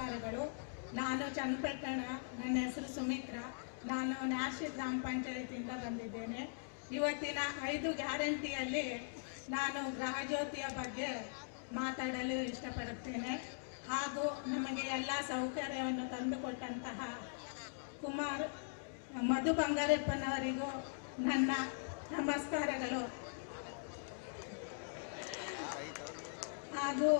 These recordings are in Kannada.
ನಮಸ್ಕಾರಗಳು. ನಾನು ಚನ್ನಪಟ್ಟಣ, ನನ್ನ ಹೆಸರು ಸುಮಿತ್ರಾ. ನಾನು ನ್ಯಾಶಿ ಗ್ರಾಮ ಪಂಚಾಯತಿಯಿಂದ ಬಂದಿದ್ದೇನೆ. ಇವತ್ತಿನ 5 ಗ್ಯಾರಂಟಿಯಲ್ಲಿ ನಾನು ಗೃಹಜ್ಯೋತಿಯ ಬಗ್ಗೆ ಮಾತಾಡಲು ಇಷ್ಟಪಡುತ್ತೇನೆ. ಹಾಗೂ ನಮಗೆ ಎಲ್ಲ ಸೌಕರ್ಯವನ್ನು ತಂದುಕೊಟ್ಟಂತಹ ಮಧು ಬಂಗಾರಪ್ಪನವರಿಗೂ ನನ್ನ ನಮಸ್ಕಾರಗಳು. ಹಾಗೂ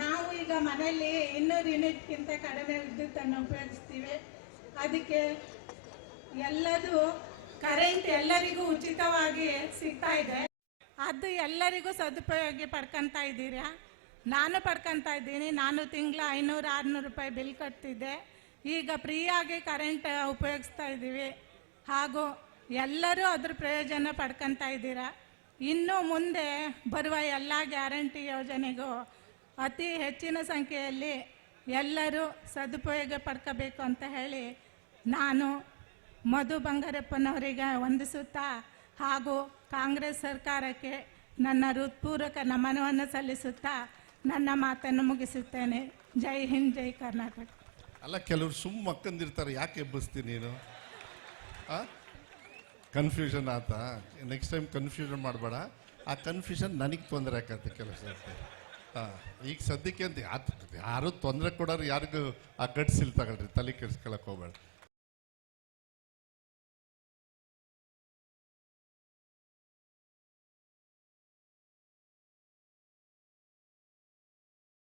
ನಾವು ಈಗ ಮನೆಯಲ್ಲಿ 200 ಯೂನಿಟ್ಗಿಂತ ಕಡಿಮೆ ವಿದ್ಯುತ್ತನ್ನು ಉಪಯೋಗಿಸ್ತೀವಿ. ಅದಕ್ಕೆ ಎಲ್ಲದು ಕರೆಂಟ್ ಎಲ್ಲರಿಗೂ ಉಚಿತವಾಗಿ ಸಿಗ್ತಾ ಇದೆ. ಅದು ಎಲ್ಲರಿಗೂ ಸದುಪಯೋಗ ಪಡ್ಕೊತಾ ಇದ್ದೀರಾ. ನಾನು ಪಡ್ಕೊತಾ ಇದ್ದೀನಿ. ನಾನು ತಿಂಗಳ 500-600 ರೂಪಾಯಿ ಬಿಲ್ ಕಟ್ತಿದ್ದೆ. ಈಗ ಫ್ರೀಯಾಗಿ ಕರೆಂಟ್ ಉಪಯೋಗಿಸ್ತಾ ಇದ್ದೀವಿ. ಹಾಗೂ ಎಲ್ಲರೂ ಅದ್ರ ಪ್ರಯೋಜನ ಪಡ್ಕೊತಾ ಇದ್ದೀರಾ. ಇನ್ನು ಮುಂದೆ ಬರುವ ಎಲ್ಲ ಗ್ಯಾರಂಟಿ ಯೋಜನೆಗೂ ಅತಿ ಹೆಚ್ಚಿನ ಸಂಖ್ಯೆಯಲ್ಲಿ ಎಲ್ಲರೂ ಸದುಪಯೋಗ ಪಡ್ಕೋಬೇಕು ಅಂತ ಹೇಳಿ ನಾನು ಮಧು ಬಂಗಾರಪ್ಪನವರಿಗೆ ವಂದಿಸುತ್ತಾ ಹಾಗೂ ಕಾಂಗ್ರೆಸ್ ಸರ್ಕಾರಕ್ಕೆ ನನ್ನ ಹೃತ್ಪೂರ್ವಕ ನಮನವನ್ನು ಸಲ್ಲಿಸುತ್ತಾ ನನ್ನ ಮಾತನ್ನು ಮುಗಿಸುತ್ತೇನೆ. ಜೈ ಹಿಂದ್, ಜೈ ಕರ್ನಾಟಕ. ಅಲ್ಲ, ಕೆಲವರು ಮಕ್ಕಂದಿರ್ತಾರೆ, ಯಾಕೆ ಎಬ್ಬಿಸ್ತೀನಿ ನೀನು? ಕನ್ಫ್ಯೂಷನ್ ಆತ. ನೆಕ್ಸ್ಟ್ ಟೈಮ್ ಕನ್ಫ್ಯೂಷನ್ ಮಾಡಬೇಡ. ಆ ಕನ್ಫ್ಯೂಷನ್ ನನಗೆ ತೊಂದರೆ ಆಕತ್ತೆ ಕೆಲಸ. ಈಗ ಸದ್ಯಕ್ಕೆ ಅಂತ ಯಾರು ತೊಂದರೆ ಕೊಡೋರು ಯಾರಿಗೂ ಆ ಗಡ್ಸಿಲ್ ತಗೊಳ್ರಿ, ತಲೆ ಕೆಡ್ಸ್ಕೊಳಕ್ಕೆ ಹೋಗ್ಬೇಡ.